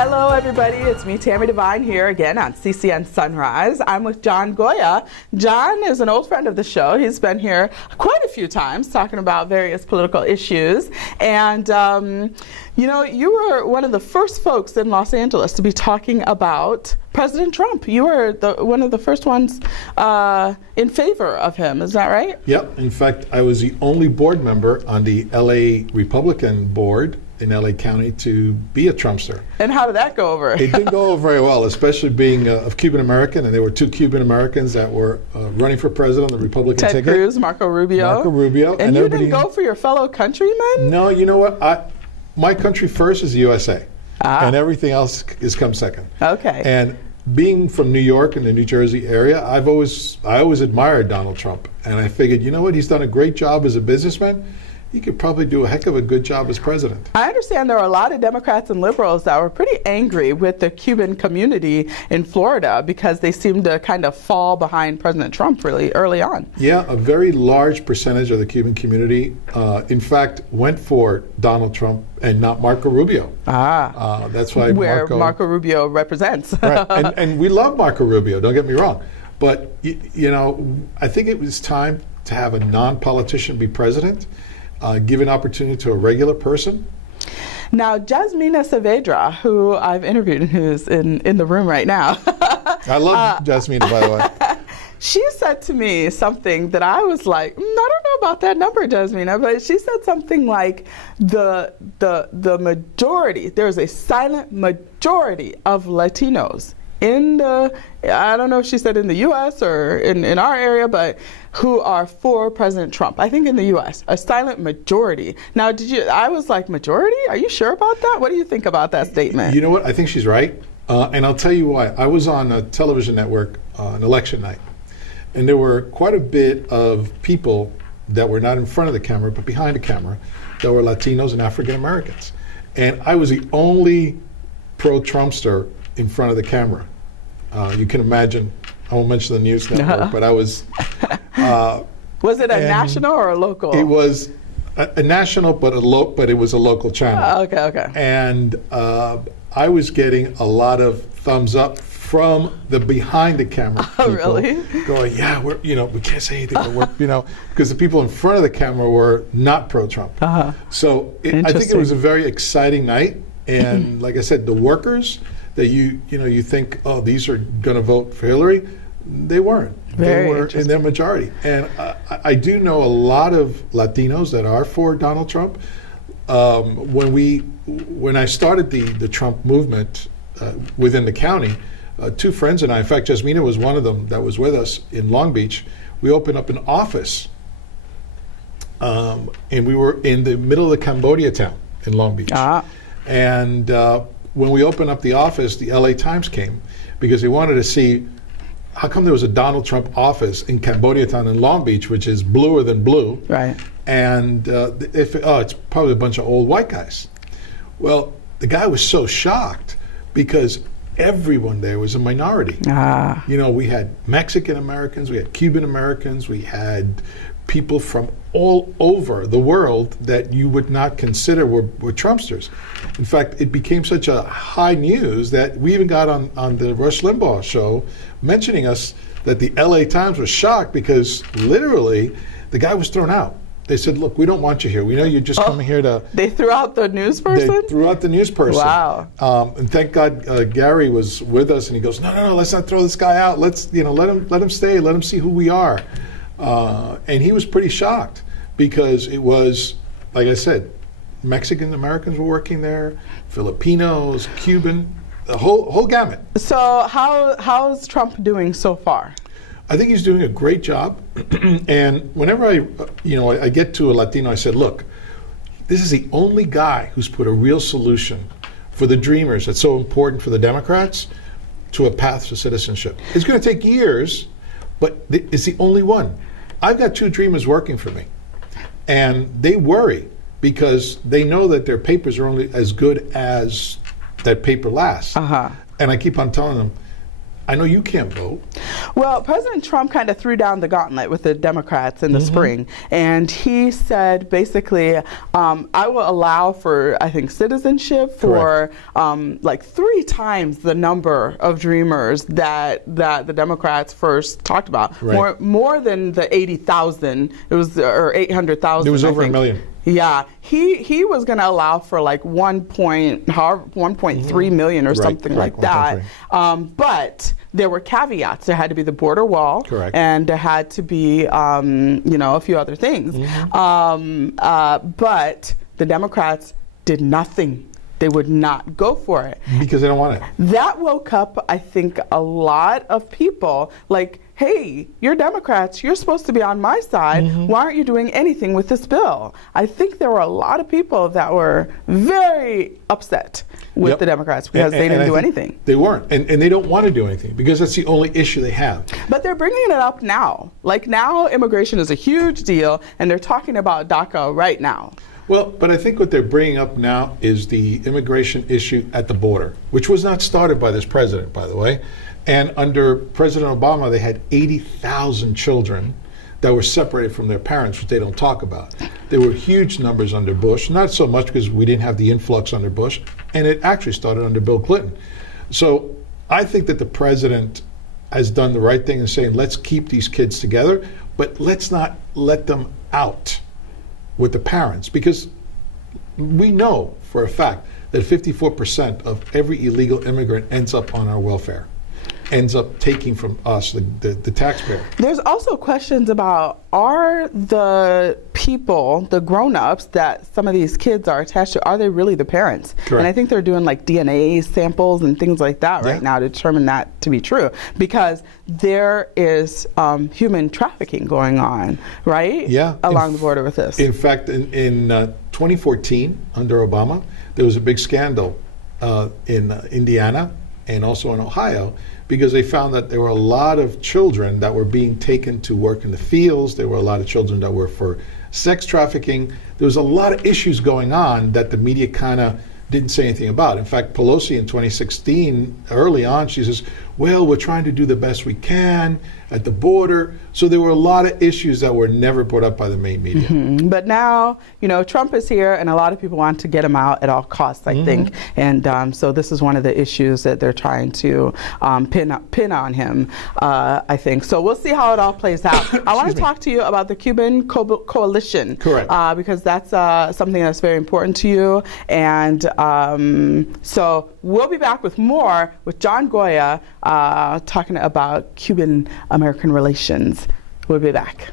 Hello, everybody. It's me, Tami DeVine, here again on CCN Sunrise. I'm with John Goya. John is an old friend of the show. He's been here quite a few times talking about various political issues. And, you know, you were one of the first folks in Los Angeles to be talking about President Trump. You were one of the first ones in favor of him. Is that right? Yep. In fact, I was the only board member on the LA Republican board in LA County to be a Trumpster. And how did that go over? It didn't go over very well, especially being of Cuban American, and there were two Cuban Americans that were running for president on the Republican ticket. Ted Cruz, Marco Rubio. And you didn't go for your fellow countrymen? No, you know what? My country first is the USA, and everything else is come second. Okay. And being from New York and the New Jersey area, I always admired Donald Trump, and I figured, you know what? He's done a great job as a businessman. He could probably do a heck of a good job as president. I understand there were a lot of Democrats and liberals that were pretty angry with the Cuban community in Florida because they seemed to kind of fall behind President Trump really early on. Yeah, a very large percentage of the Cuban community, in fact, went for Donald Trump and not Marco Rubio. That's why Marco Rubio represents. Right, and we love Marco Rubio, don't get me wrong. But, you know, I think it was time to have a non-politician be president. Give an opportunity to a regular person. Now, Jasmina Saavedra, who I've interviewed and who's in the room right now. I love Jasmina, by the way. She said to me something that I was like, I don't know about that number, Jasmina, but she said something like the majority, there's a silent majority of Latinos in the, I don't know if she said in the U.S. or in our area, but who are for President Trump. I think in the U.S., a silent majority. Now, I was like, majority? Are you sure about that? What do you think about that statement? You know what? I think she's right. And I'll tell you why. I was on a television network on election night, and there were quite a bit of people that were not in front of the camera, but behind the camera, that were Latinos and African Americans. And I was the only pro-Trumpster in front of the camera. You can imagine, I won't mention the news network, but I was... was it a national or a local? It was a national, but it was a local channel. Okay. And I was getting a lot of thumbs up from the behind the camera people. Oh, really? Going, yeah, we can't say anything, but because the people in front of the camera were not pro-Trump. So I think it was a very exciting night. And like I said, the workers that you think, oh, these are going to vote for Hillary, they weren't. They were in their majority. And I do know a lot of Latinos that are for Donald Trump. When I started the Trump movement within the county, two friends and I, in fact, Jasmina was one of them that was with us in Long Beach, we opened up an office. And we were in the middle of the Cambodia town in Long Beach. And when we opened up the office, the LA Times came because they wanted to see how come there was a Donald Trump office in Cambodia town in Long Beach, which is bluer than blue. Right. And it's probably a bunch of old white guys. Well, the guy was so shocked because everyone there was a minority. We had Mexican Americans, we had Cuban Americans, we had people from all over the world that you would not consider were Trumpsters. In fact, it became such a high news that we even got on the Rush Limbaugh show mentioning us that the LA Times was shocked because literally the guy was thrown out. They said, look, we don't want you here. We know you're just coming here to... They threw out the news person? They threw out the news person. Wow. And thank God Gary was with us and he goes, no, let's not throw this guy out. Let's, let him stay. Let him see who we are. And he was pretty shocked because it was, like I said, Mexican Americans were working there, Filipinos, Cuban, the whole gamut. So how's Trump doing so far? I think he's doing a great job. And whenever I get to a Latino, I said, look, this is the only guy who's put a real solution for the dreamers that's so important for the Democrats to a path to citizenship. It's going to take years, but it's the only one. I've got two dreamers working for me, and they worry because they know that their papers are only as good as that paper lasts. And I keep on telling them, I know you can't vote. Well, President Trump kind of threw down the gauntlet with the Democrats in the spring, and he said basically, I will allow for, I think, citizenship for like 3 times the number of Dreamers that the Democrats first talked about. Right. More than the 80,000. It was or 800,000. It was over a million. Yeah, he was going to allow for like 1.3 million or something like that. But there were caveats. There had to be the border wall, and there had to be a few other things. But the Democrats did nothing. They would not go for it. Because they don't want it. That woke up, I think, a lot of people like, hey, you're Democrats, you're supposed to be on my side. Why aren't you doing anything with this bill? I think there were a lot of people that were very upset with the Democrats because they didn't do anything. They weren't, and they don't want to do anything because that's the only issue they have. But they're bringing it up now. Like now, immigration is a huge deal, and they're talking about DACA right now. Well, but I think what they're bringing up now is the immigration issue at the border, which was not started by this president, by the way. And under President Obama, they had 80,000 children that were separated from their parents, which they don't talk about. There were huge numbers under Bush, not so much because we didn't have the influx under Bush, and it actually started under Bill Clinton. So I think that the president has done the right thing in saying, let's keep these kids together, but let's not let them out with the parents, because we know for a fact that 54% of every illegal immigrant ends up on our welfare, ends up taking from us, the taxpayer. There's also questions about, are the people, the grown-ups that some of these kids are attached to, are they really the parents? Correct. And I think they're doing like DNA samples and things like that right now to determine that to be true, because there is human trafficking going on, right? Yeah. Along the border with this. In fact, in 2014, under Obama, there was a big scandal in Indiana and also in Ohio, because they found that there were a lot of children that were being taken to work in the fields. There were a lot of children that were for sex trafficking. There was a lot of issues going on that the media kind of didn't say anything about. In fact, Pelosi in 2016, early on, she says, well, we're trying to do the best we can at the border. So there were a lot of issues that were never brought up by the main media. But now, Trump is here, and a lot of people want to get him out at all costs, I think. And so this is one of the issues that they're trying to pin on him, I think. So we'll see how it all plays out. I want to talk to you about the Cuban coalition. Correct. Because that's something that's very important to you. And so we'll be back with more with John Goya talking about Cuban-American relations. We'll be back.